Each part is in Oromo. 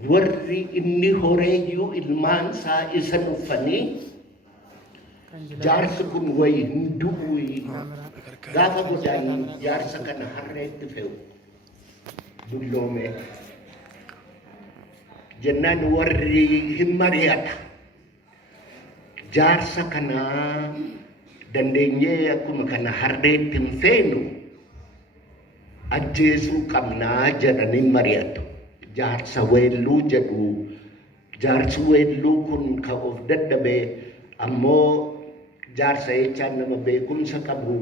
warri inni horeeyyuu ilmaan isaa isa dhufanii jaarsi kun wayi hin du'u gaafa godaan jaarsa kana harreetti fe'u dulloome jennaan warri hin mari'ata jaarsa kana dandeenyee akkuma kana harreetti hin feenu ajjeesuu qabnaa jedhanii mari'atu. Jaarsa weelluu jedhu jaarsi weelluu kun ka of dadhabe ammoo jaarsa jechaan nama beekumsa qabu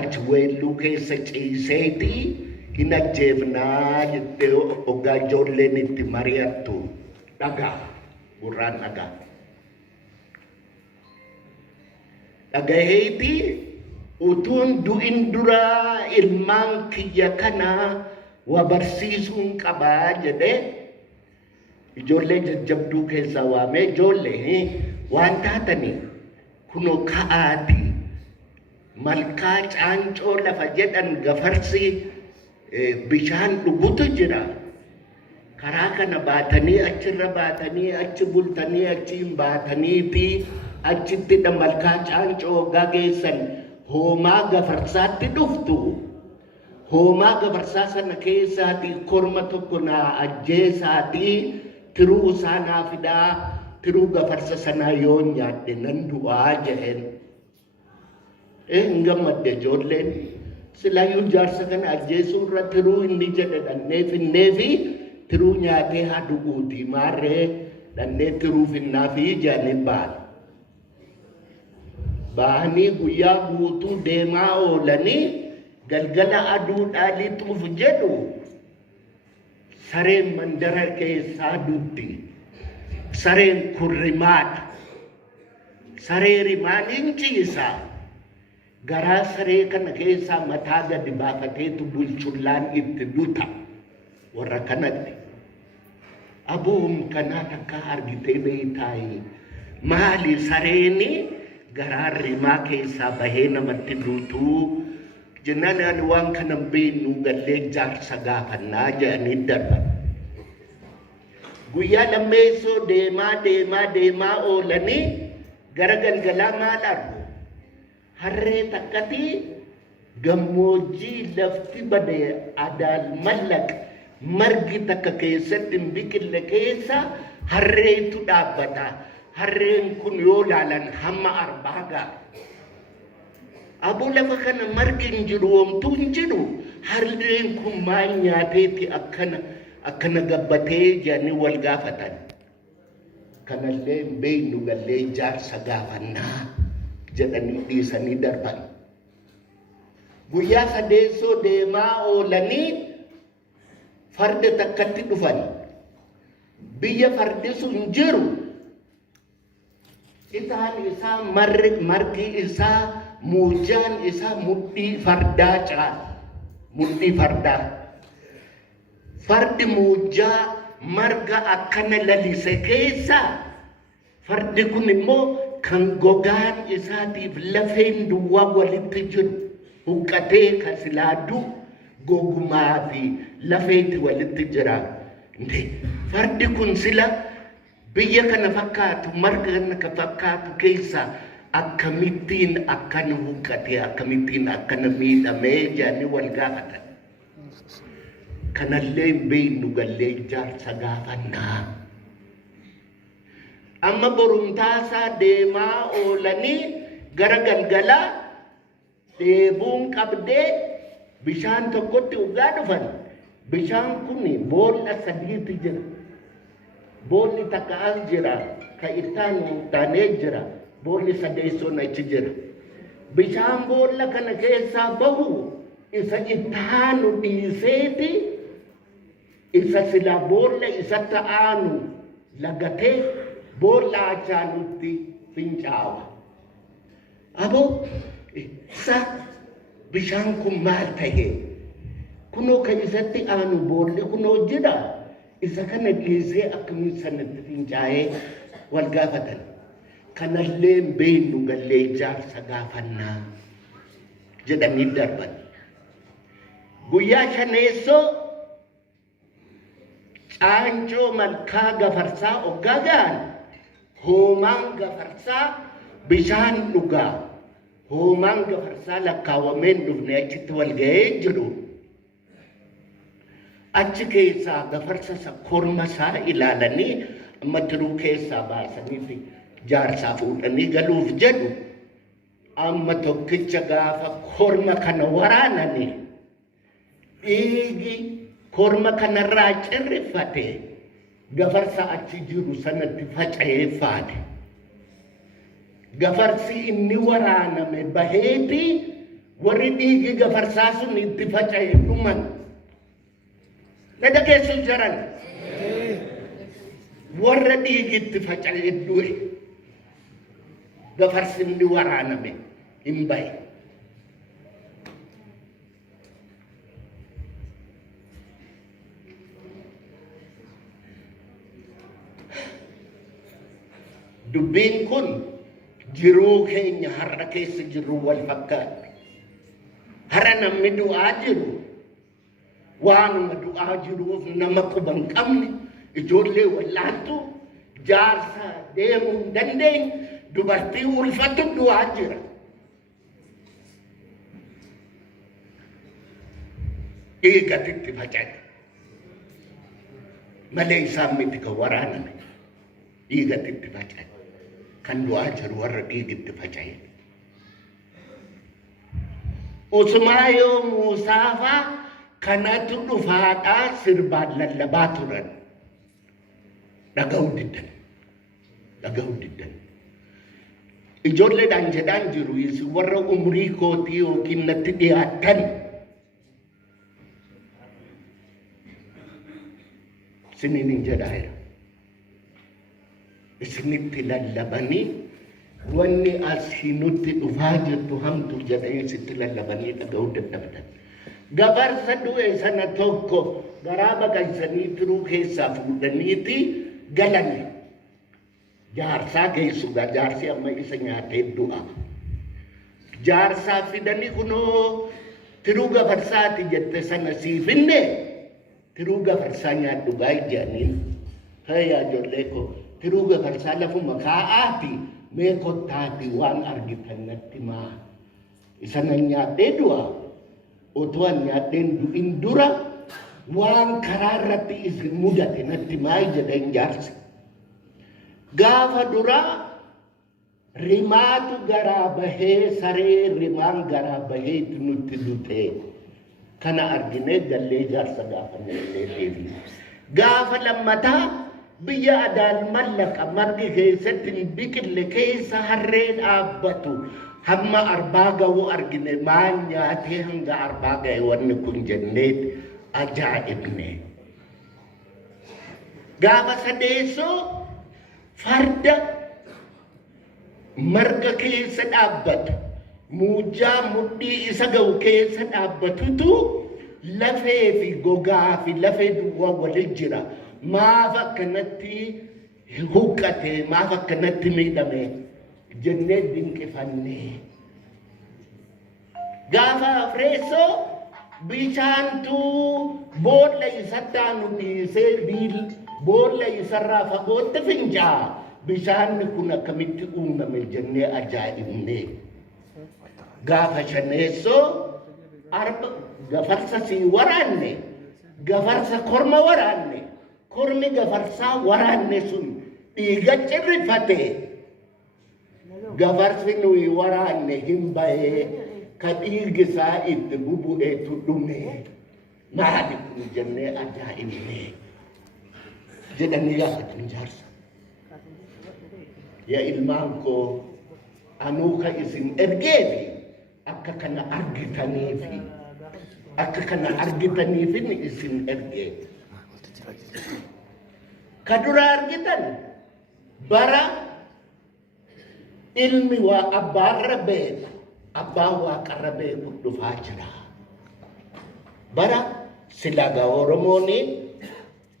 achi weelluu keessa ciiseeti hin ajjeefnaa jettee hoggaa ijoolleen itti mari'attu dhagaa gurraan dhagaa dhagaheeti utuun du'in duraa ilmaan kiyya kanaa waa barsiisuun qabaa jedhee ijoollee jajjabduu keessaa waamee ijoollee waan taatanii kunoo ka'aati malkaa caancoo lafa jedhan gafarsi bishaan dhugutu jira karaa kana baatanii achirra baatanii achi bultanii achi hin baatanii fi achitti malkaa caancoo gageessan hoomaa gafarsaatti dhuftu. Hoomaa gafarsaa sana keessaatii korma tokko naa ajjeesaatii tiruu isaa naa fidaa tiruu gafarsa sanaa yoo nyaadhe nan du'aa jedheen. Hin gammadde ijoolleen silaayyuu jaarsa kana ajjeesuu irra tiruu inni jedhe dhannee fi tiruu nyaatee haa dhuguutii maarree dhannee tiruu finnaafi jedhanii ba'an. Ba'anii guyyaa guutuu deemaa oolanii galgala aduudhaa lixuuf jedhu sareen mandara keessaa dutti sareen kun rimaadha saree rimaan hin ciisa garaa saree kana keessaa mataa gadi baafateetu bulchullaan itti duta warra kanatti abuun kanaa takka argitee beeytaayi maali sareeni garaa rimaa keessaa bahee namatti duutuu jennaan ani waan kana beenu gallee jaarsa gaafannaa jedhanii darban. Guyyaa lammeessoo deemaa oolanii gara galgalaa maal argu? Harree takkati gammoojjii lafti bade adaal mallaq margi takka keessatti hin biqille keessa harreetu dhaabbata. Harreen kun yoo laalan hamma arbaa ga'a. Aboo lafa kana margi hin jiru homtuu hin jiru harreen kun maal nyaateeti akkana gabbatee jedhanii wal gaafatan. Kanallee hin beeynu gallee jaarsa gaafannaa jedhanii dhiisanii darban. Guyyaa sadeessoo deemaa oolanii farda takkatti dhufan. Biyya fardi sun jiru isaan isaa margi isaa muujaan isaa mudhii fardaa caala. Mudhii fardaa. Fardi muujaa marga akkana lalise keessa fardi kun immoo kan gogaan isaatiif lafeen duwwaa walitti jiru huqqatee kan silaaduu gogumaa fi lafeetti walitti jira. Fardi kun sila biyya kana fakkaatu marga kana fakkaatu keessa akkamittiin akkana huqqatee akkamittiin akkana miidhamee jedhanii wal gaafatan. Kanallee hin beeynu gallee jaarsa gaafannaa. Amma borumtaasaa deemaa oolanii gara galgalaa dheebuun qabdee bishaan tokkotti dhugaa dhufan. Bishaan kun boolla sadiitu jira. Boolli takka as jira, ka ittaanu taanee jira. Boolli sadeessoon achi jira. Bishaan boolla kana keessaa bahu isa ittaanu dhiiseeti isa sila boolla isa ta'aanu lagatee boolla achaanutti fincaawa. Aboo isa bishaan kun maal ta'e? Kunoo kan isatti aanu boolli kunoo jira. Isa kana dhiisee akkamiin sanatti fincaa'ee wal gaafatan. Kanallee hin beeynu gallee jaarsa gaafannaa jedhanii darban. Guyyaa shaneessoo Cancoo malkaa gafarsaa oggagaan hoomaan gafarsaa bishaan dhugaa. Hoomaan gafarsaa lakkaawwameen dhufne achitti wal ga'ee jiru. Achi keessaa gafarsa korma isaa ilaalanii amma tiruu keessaa baasanii fi jaarsaa fuudhanii galuuf jedhu. Amma tokkicha gaafa korma kana waraananii dhiigi korma kanarraa cirrifate gafarsa achi jiru sanatti faca'ee faade. Gafarsi inni waraaname baheeti warri dhiigi gafarsaa sun itti faca'e dhuman. Na dhageessu jiran warra dhiigi itti faca'e du'e gafarsi inni waraaname hin bahe. Dubbiin kun jiruu keenya har'a keessa jiru wal fakkaata. Har'a namni du'aa jiru waanuma du'aa jiruuf nama quba hin qabne, ijoollee wallaaltu, jaarsa deemuu hin dandeenye, dubartii ulfattu du'aa jira. Dhiigatitti faca'e malee isaan miti kan waraaname. Dhiigatitti faca'e. Kan du'aa jiru warra dhiigitti faca'e. Usumaa yoo Muusaafaa kanatu dhufaadhaa sirbaan lallabaa turan. Dhaga'uu diddan. Dhaga'uu diddan. Ijoolleedhaan jedhaan jiru isin warra umurii kootii yookiin natti dhiyaatan. Isiniin hin jedhaa. Isinitti lallabanii wanni asii nutti dhufaa jirtu hamtu jedhanii sitti lallabanii dhaga'uu dadhabdan. Gafarsa du'e sana tokko garaa baqaysanii tiruu keessaa fuudhaniiti galani. Jaarsaa geessuudha. Jaarsi amma isa nyaatee du'a. Jaarsaa fidanii kunoo tiruu gafarsaati jette sana siif hinne tiruu gafarsaa nyaadhu baay'ee jedhaniin. Yaa ijoollee koo tiruu gafarsaa lafuma kaa'aati mee kottaati waan argitan natti maa. Isa nan nyaadhee du'a. Otoo an nyaadheen du'in dura waan karaa irratti isin mudate natti maa jedheen jaarsi. Gaafa duraa rimaatu garaa bahee saree rimaan garaa bahee nutti dutee kana arginee gallee jaarsa gaafa nallee deebii. Gaafa lammataa biyya Adaal mallaqa margi keessatti hin biqille keessa harree dhaabbatu hamma arbaa ga'uu argine maan nyaatee hanga arbaa ga'e wanni kun jenneet ajaa'ibne. Gaafa sadeessoo farda marga keessa dhaabbatu muujjaa mudhii isa ga'u keessa dhaabbatutu lafee fi gogaa fi lafee duwwaa waliin jira. Maaf akkanatti huqqate, maaf akkanatti miidhame jennee dinqifanne. Gaafa afreessoo bishaantu boolla isatti nu dhiisee boolla isarraa fagootti fincaa. Bishaanni kun akkamitti uumame jennee ajaa'ibne. Gaafa shaneessoo gafarsa sii waraanne, gafarsa korma waraanne. Kormi gafarsaa waraanne sun dhiiga cirrifate. Gafarsi nuyi waraanne hin bahee ka dhiigisaa itti bubu'eetu dhume. Maali kun jennee ajaa'ibne jedhanii gaafatan jaarsa. Yaa ilmaan koo anuu ka isin ergeefi akka kana argitaniifi akka kana argitaniifin isin ergee. Kadura argitan bara ilmi waa abbaarra beeku abbaa waaqarra beeku dhufaa jira. Bara silaga Oromooniin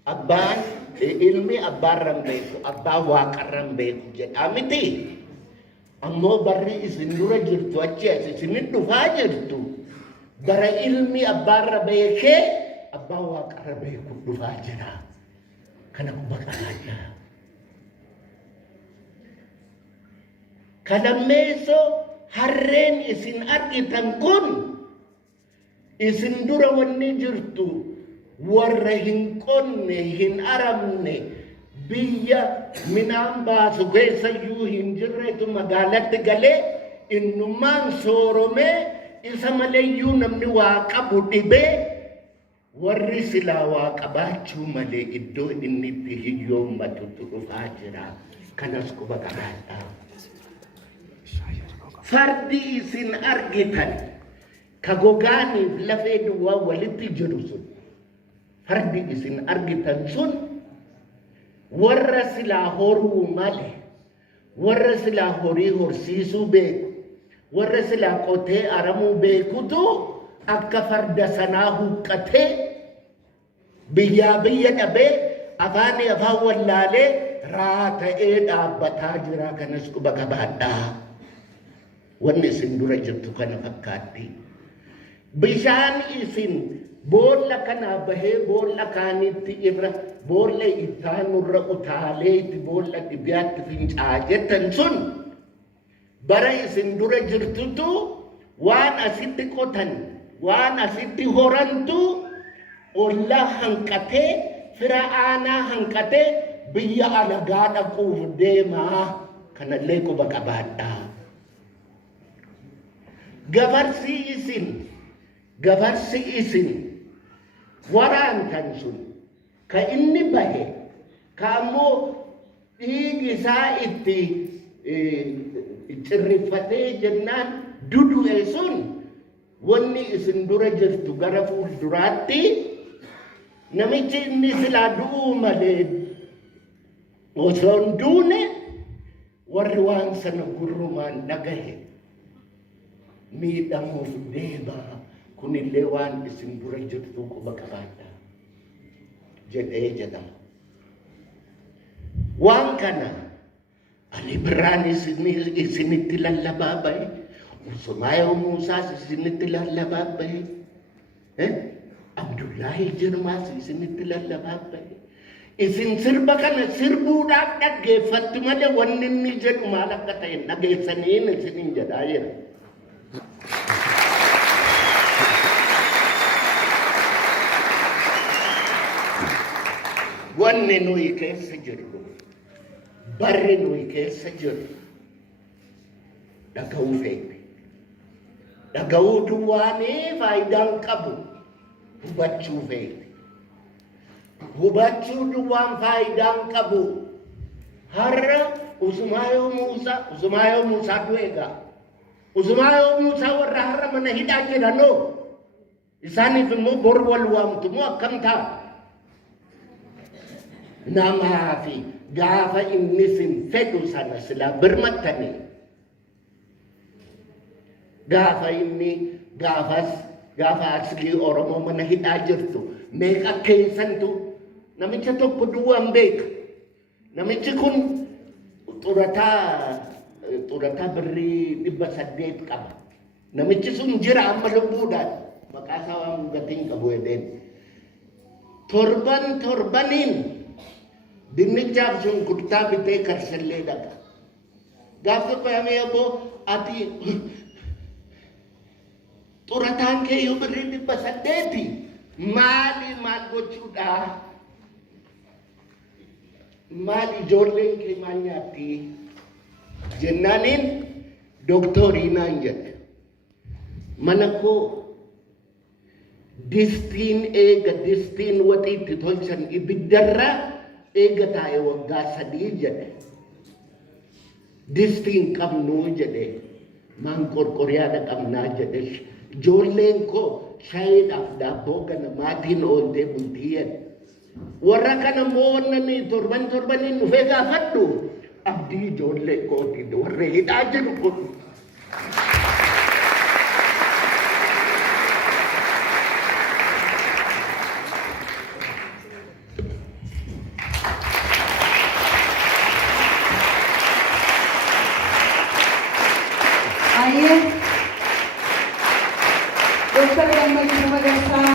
abbaan ilmi abbaarra beeku abbaa waaqarra beeku jedhaa miti. Ammoo barri isin dura jirtu achi as isin dhufaa jirtu bara ilmi abbaarra beekee abbaa waaqarra beeku dhufaa jira. kana kubakala. Kalameso harreen isin argitan kun isin dura wanni jirtu warra hin qonne hin aramne biyya minaan baasu keessayyuu hin jirretu magaalatti galee innummaan sooromee isa maleeyyuu namni waa qabu dhibee warri silaa waa qabaachuu malee iddoo inni itti hiyyoommatutu dhufaa jira. Kanas quba qabaadhaa. Fardi isin argitan ka gogaaniif lafee duwwaa walitti jiru sun fardi isin argitan sun warra silaa horuu male warra silaa horii horsiisuu beeku warra silaa qotee aramuu beekutu akka farda sanaa huqqatee biyyaa biyya dhabee afaanii afaan wallaalee raata'ee dhaabbataa jira. Kanas quba qabaadhaa. Wanni isin dura jirtu kana fakkaatti. Bishaan isin boolla kanaa bahee boolla kaanitti irra boolla ittaanurra utaalee itti boolla dhibiyaatti fincaa jettan sun bara isin dura jirtutu waan asitti qotan waan asitti horantu ollaa hanqatee fira aanaa hanqatee biyya alagaa dhaquuf deemaa. Kanallee quba qabaadhaa. Gafarsi isin waraantan sun ka inni bahe ka ammoo dhiigi isaa itti cirrifatee jennaan dudu'e sun wanni isin dura jirtu gara fuulduraatti namichi inni silaa du'uu malee osoo hin duune warri waan sana gurrumaan dhagahe miidhamuuf deemaa. Kunillee waan isin dura jirtu quba qabaadhaa jedhee jedhama. Waan kana Ali Birraan isinitti lallabaa bahe, Usmaayoo Muusaas isinitti lallabaa bahe, Abdullaahi Jirmaas isinitti lallabaa bahe. Isin sirba kana sirbuudhaaf dhaggeeffattu malee wanni inni jedhu maal akka ta'e dhageessanii isinin jedhaa jira. Wanni nuyi keessa jirru barri nuyi keessa jirru dhaga'uu feene. Dhaga'uu duwwaanii faayidaan qabu hubachuu feene. Hubachuu duwwaan faayidaan qabu. Har'a Usmaayoo Muusaa du'eegaa. Usmaayoo Muusaa warra har'a mana hidhaa jiranoo isaaniif immoo bor wal waamtu moo akkam ta'a? Namaa fi gaafa inni sin fedhu sana silaa birmattanii gaafa inni gaafa aslii Oromoo mana hidhaa jirtu meeqa keessantu namicha tokko duwwaan beeka. Namichi kun xurataa birrii 800 qaba. Namichi sun jira amma lubbuudhaan maqaa isaa waan gatiin qabu jedheen torbaniin dinnichaaf sun gurtaa bitee karsallee dhaqa. Gaafa qoyamee ammoo ati xurataan kee yoo birrii 800 maal gochuudha? Maal ijoolleen kee maal nyaatti jennaaniin doktorii naan jedhe. Mana koo distiin waxiitti tolchan ibiddarra eega taa'e waggaa 3 jedhe. Distiin qabnuu jedhe maan qorqoriyaadha qabnaa jedhe. Ijoolleen koo shaayiidhaaf daabboo kana maatiin ooltee bultii jedhe. Warra kana moonnanii torbaniin dhufee gaafadhu abdii ijoollee kootii warra hidhaa jiru kun.